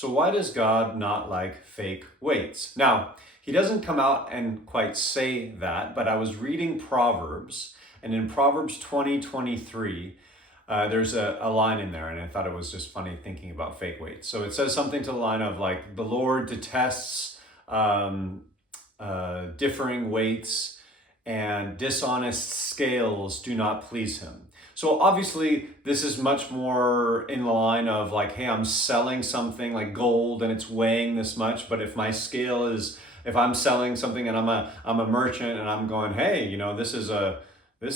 So why does God not like fake weights? Now, he doesn't come out and quite say that, but I was reading Proverbs, and in Proverbs 20:23, there's a line in there, and I thought it was just funny thinking about fake weights. So it says something to the line of like, the Lord detests differing weights, and dishonest scales do not please him. So obviously, this is much more in the line of like, hey, I'm selling something like gold and it's weighing this much, but if my scale is, if I'm selling something and I'm a merchant and I'm going, hey, this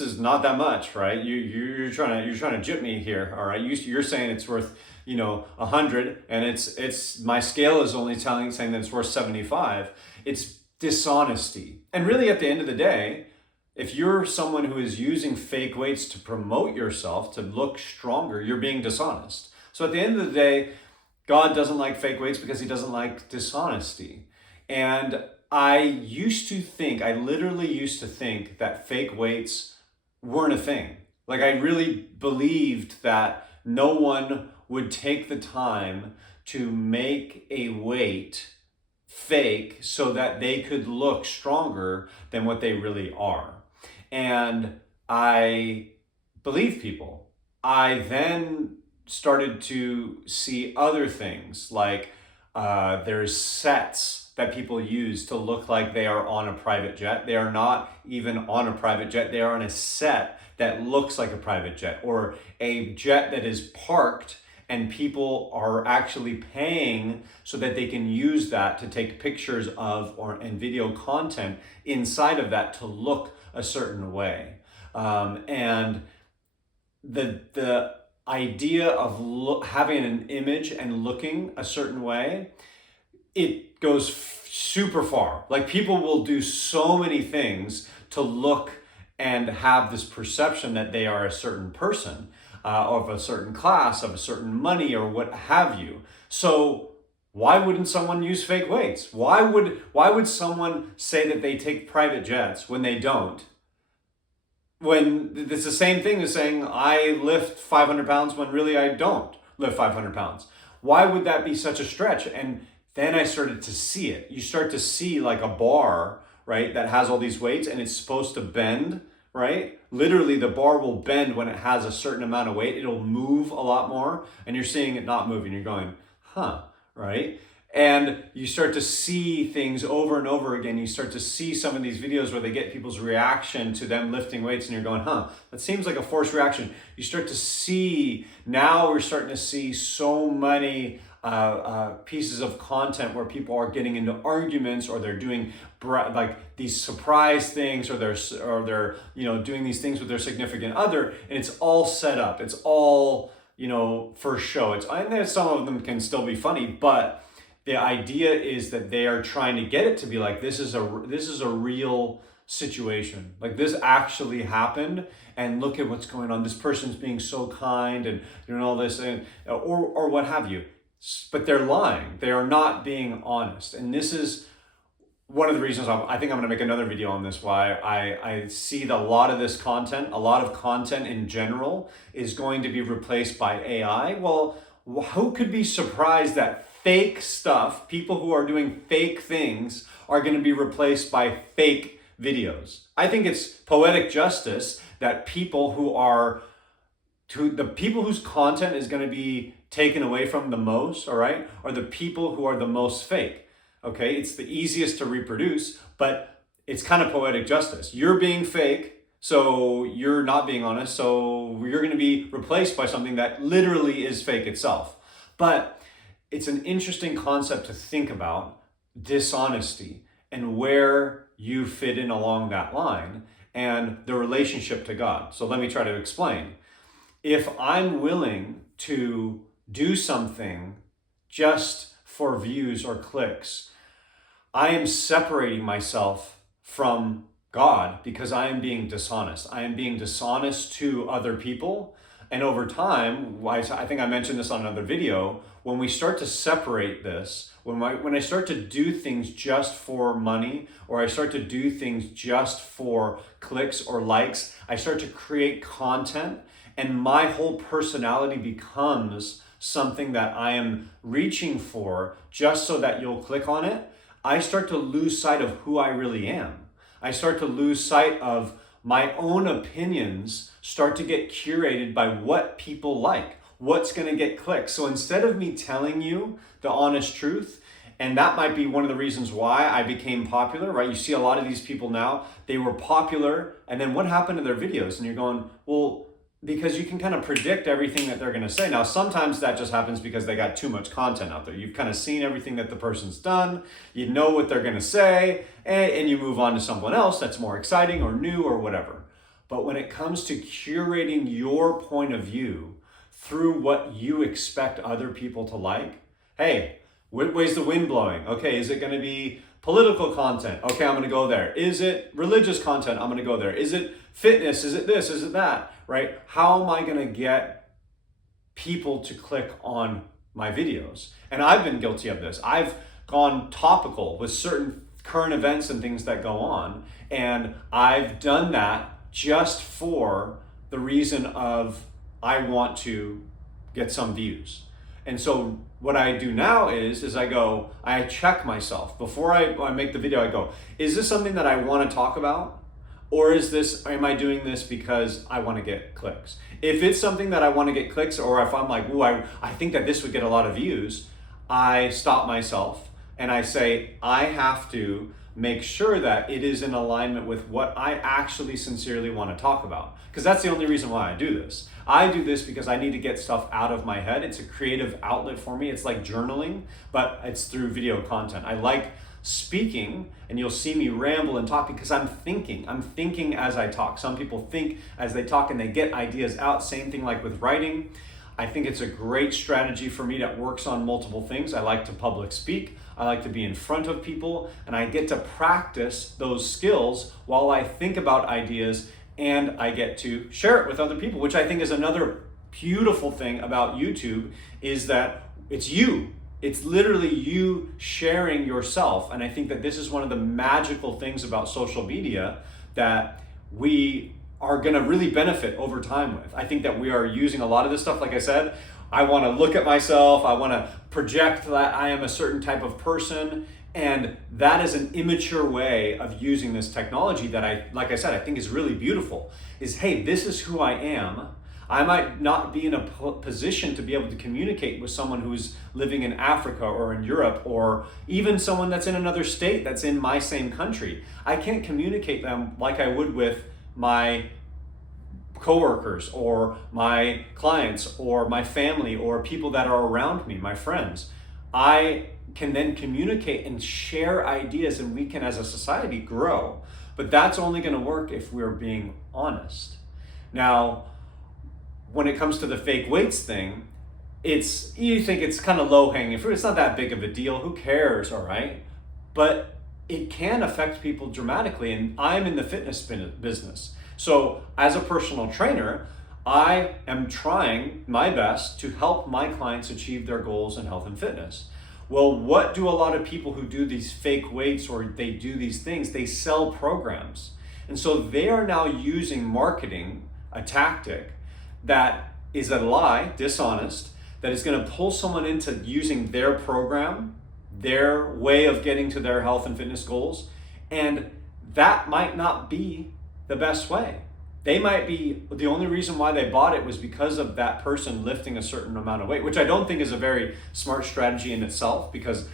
is not that much, right? You're trying to jip me here, all right? You're saying it's worth 100, and it's my scale is only saying that it's worth 75. It's dishonesty, and really at the end of the day, if you're someone who is using fake weights to promote yourself, to look stronger, you're being dishonest. So at the end of the day, God doesn't like fake weights because he doesn't like dishonesty. And I literally used to think that fake weights weren't a thing. Like I really believed that no one would take the time to make a weight fake so that they could look stronger than what they really are. And I believe people. I then started to see other things like there's sets that people use to look like they are on a private jet. They are not even on a private jet. They are on a set that looks like a private jet, or a jet that is parked and people are actually paying so that they can use that to take pictures of and video content inside of that to look a certain way. And the idea of having an image and looking a certain way, it goes super far. Like people will do so many things to look and have this perception that they are a certain person, of a certain class, of a certain money, or what have you. So why wouldn't someone use fake weights? Why would someone say that they take private jets when they don't? When it's the same thing as saying I lift 500 pounds when really I don't lift 500 pounds. Why would that be such a stretch? And then I started to see it. You start to see like a bar, right, that has all these weights and it's supposed to bend, right? Literally the bar will bend when it has a certain amount of weight. It'll move a lot more, and you're seeing it not moving. You're going, right? And you start to see things over and over again. You start to see some of these videos where they get people's reaction to them lifting weights, and you're going, that seems like a forced reaction. You start to see, now we're starting to see so many pieces of content where people are getting into arguments, or they're doing like these surprise things, or they're doing these things with their significant other, and it's all set up. It's all for show. And some of them can still be funny, but the idea is that they are trying to get it to be like, this is a real situation. Like this actually happened, and look at what's going on. This person's being so kind and doing all this, and or what have you. But they're lying. They are not being honest. And this is one of the reasons I think I'm going to make another video on this, why I see that a lot of this content, a lot of content in general, is going to be replaced by AI. Well, who could be surprised that fake stuff, people who are doing fake things, are going to be replaced by fake videos? I think it's poetic justice that the people whose content is going to be taken away from the most, all right, are the people who are the most fake. Okay, it's the easiest to reproduce, but it's kind of poetic justice. You're being fake, so you're not being honest, so you're going to be replaced by something that literally is fake itself. But it's an interesting concept to think about, dishonesty, and where you fit in along that line, and the relationship to God. So let me try to explain. If I'm willing to do something just for views or clicks, I am separating myself from God because I am being dishonest. I am being dishonest to other people. And over time, I think I mentioned this on another video, when we start to separate this, when I start to do things just for money, or I start to do things just for clicks or likes, I start to create content, and my whole personality becomes something that I am reaching for just so that you'll click on it, I start to lose sight of who I really am. I start to lose sight of my own opinions start to get curated by what people like, what's going to get clicks. So instead of me telling you the honest truth, and that might be one of the reasons why I became popular, right? You see a lot of these people now, they were popular, and then what happened to their videos? And you're going, well, because you can kind of predict everything that they're going to say. Now, sometimes that just happens because they got too much content out there. You've kind of seen everything that the person's done, you know what they're going to say, and you move on to someone else that's more exciting or new or whatever. But when it comes to curating your point of view through what you expect other people to like, hey, what way's the wind blowing? Okay, is it going to be political content? Okay, I'm going to go there. Is it religious content? I'm going to go there. Is it fitness? Is it this? Is it that? Right? How am I going to get people to click on my videos? And I've been guilty of this. I've gone topical with certain current events and things that go on, and I've done that just for the reason of I want to get some views. And so what I do now is I check myself. Before I make the video, I go, is this something that I want to talk about? Or am I doing this because I want to get clicks? If it's something that I want to get clicks, or if I'm like, ooh, I think that this would get a lot of views, I stop myself and I say, I have to make sure that it is in alignment with what I actually sincerely want to talk about. Because that's the only reason why I do this. I do this because I need to get stuff out of my head. It's a creative outlet for me. It's like journaling, but it's through video content. I like speaking, and you'll see me ramble and talk because I'm thinking as I talk. Some people think as they talk and they get ideas out. Same thing like with writing. I think it's a great strategy for me that works on multiple things. I like to public speak. I like to be in front of people, and I get to practice those skills while I think about ideas, and I get to share it with other people, which I think is another beautiful thing about YouTube, is that it's you. It's literally you sharing yourself. And I think that this is one of the magical things about social media that we are going to really benefit over time with. I think that we are using a lot of this stuff. Like I said, I want to look at myself. I want to project that I am a certain type of person. And that is an immature way of using this technology that like I said, I think is really beautiful. Is, hey, this is who I am. I might not be in a position to be able to communicate with someone who's living in Africa or in Europe, or even someone that's in another state that's in my same country. I can't communicate them like I would with my coworkers or my clients or my family or people that are around me, my friends. I can then communicate and share ideas, and we can as a society grow. But that's only going to work if we're being honest. Now, when it comes to the fake weights thing, you think it's kind of low-hanging fruit. It's not that big of a deal. Who cares, all right? But it can affect people dramatically, and I'm in the fitness business. So as a personal trainer, I am trying my best to help my clients achieve their goals in health and fitness. Well, what do a lot of people who do these fake weights or they do these things? They sell programs. And so they are now using marketing, a tactic that is a lie, dishonest, that is going to pull someone into using their program, their way of getting to their health and fitness goals. And that might not be the best way. They might be, the only reason why they bought it was because of that person lifting a certain amount of weight, which I don't think is a very smart strategy in itself, because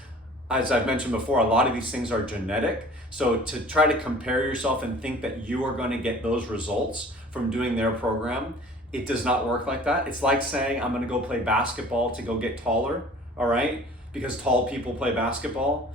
as I've mentioned before, a lot of these things are genetic. So to try to compare yourself and think that you are going to get those results from doing their program, it does not work like that. It's like saying, I'm going to go play basketball to go get taller, all right? Because tall people play basketball.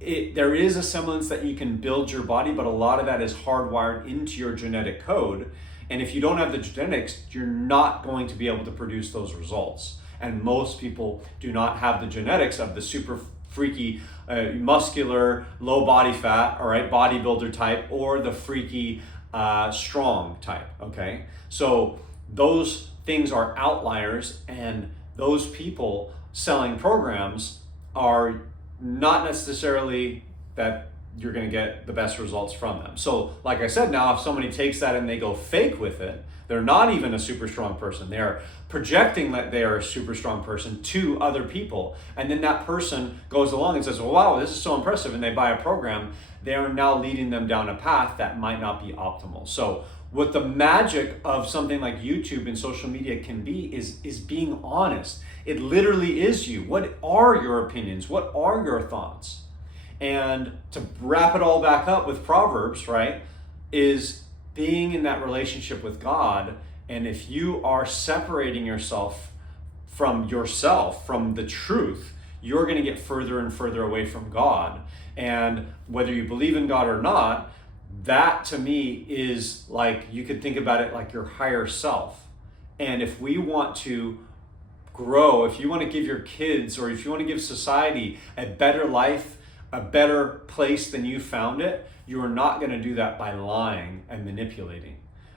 There is a semblance that you can build your body, but a lot of that is hardwired into your genetic code. And if you don't have the genetics, you're not going to be able to produce those results. And most people do not have the genetics of the super freaky, muscular, low body fat, all right, bodybuilder type, or the freaky, strong type, okay? So those things are outliers, and those people selling programs are not necessarily that you're going to get the best results from them. So like I said, now if somebody takes that and they go fake with it, they're not even a super strong person. They're projecting that they are a super strong person to other people. And then that person goes along and says, well, wow, this is so impressive. And they buy a program. They are now leading them down a path that might not be optimal. So what the magic of something like YouTube and social media can be is being honest. It literally is you. What are your opinions? What are your thoughts? And to wrap it all back up with Proverbs, right, is being in that relationship with God. And if you are separating yourself, from the truth, you're going to get further and further away from God. And whether you believe in God or not, that to me is like, you could think about it like your higher self. And if we want to grow, if you want to give your kids, or if you want to give society a better life, a better place than you found it, you are not going to do that by lying and manipulating.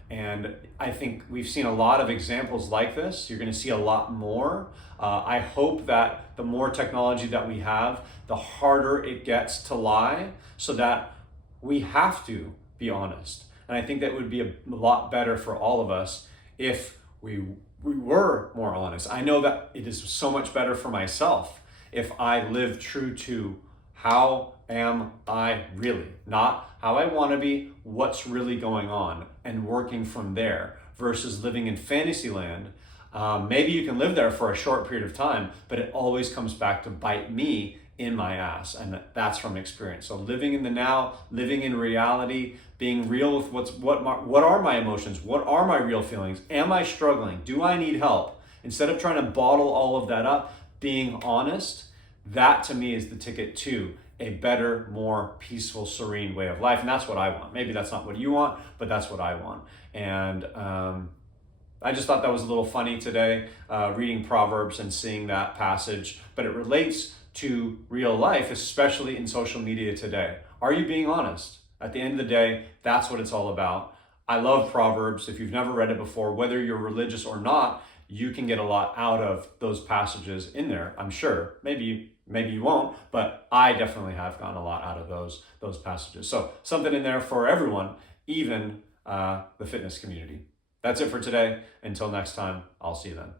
And I think we've seen a lot of examples like this. You're going to see a lot more. I hope that the more technology that we have, the harder it gets to lie, so that we have to be honest. And I think that would be a lot better for all of us if we were more honest. I know that it is so much better for myself if I live true to how am I really, not how I want to be, what's really going on, and working from there, versus living in fantasy land. Maybe you can live there for a short period of time, but it always comes back to bite me in my ass, and that's from experience. So living in the now, living in reality, being real with what are my emotions, what are my real feelings, am I struggling, do I need help? Instead of trying to bottle all of that up, being honest, that to me is the ticket to a better, more peaceful, serene way of life. And that's what I want. Maybe that's not what you want, but that's what I want. And I just thought that was a little funny today, reading Proverbs and seeing that passage, but it relates to real life, especially in social media today. Are you being honest? At the end of the day, that's what it's all about. I love Proverbs. If you've never read it before, whether you're religious or not, you can get a lot out of those passages in there, I'm sure. Maybe you won't, but I definitely have gotten a lot out of those passages. So something in there for everyone, even the fitness community. That's it for today. Until next time, I'll see you then.